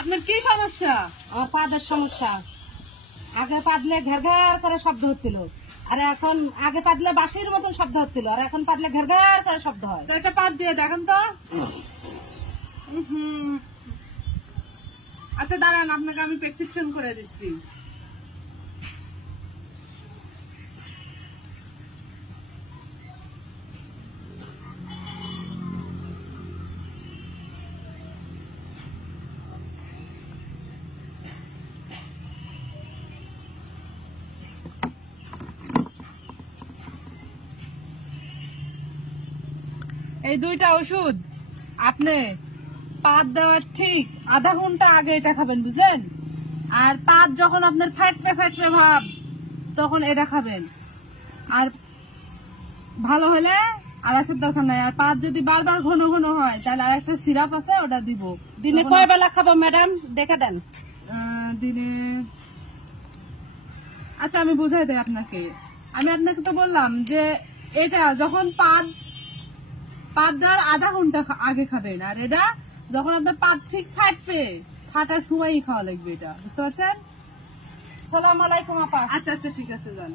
আপনার কি সমস্যা? আমার পাদের সমস্যা। আগে পাদলে ঘের ঘের করে শব্দ হচ্ছিল, আর এখন আগে পাদলে বাঁশির মতন শব্দ হচ্ছিল, আর এখন পাদলে ঘের ঘের করে শব্দ হয়। তো একটা পাত দিয়ে দেখেন তো। আচ্ছা দাঁড়ান, আপনাকে আমি প্রেসক্রিপশন করে দিচ্ছি। এই দুইটা ওষুধ আপনি পাত দেওয়ার ঠিক আধা ঘন্টা আগে এটা খাবেন, বুঝলেন? আর পাত যখন আপনার ফাটবে ফাটবে ভাব, তখন এটা খাবেন। আর ভালো হলে আর আসার দরকার নাই। আর পাত যদি বারবার ঘন ঘন হয়, তাহলে আর একটা সিরাপ আছে, ওটা দিব। দিনে কয় বেলা খাবো ম্যাডাম, দেখে দেন। দিনে, আচ্ছা আমি বুঝাই দেই আপনাকে। আমি আপনাকে তো বললাম যে এটা যখন পাত দেওয়ার আধা ঘন্টা আগে খাবেন, আর এটা যখন আপনার পাত ঠিক ফাটবে, ফাটার সময়ই খাওয়া লাগবে। এটা বুঝতে পারছেন? আসসালামু আলাইকুম আপা। আচ্ছা আচ্ছা ঠিক আছে, যান।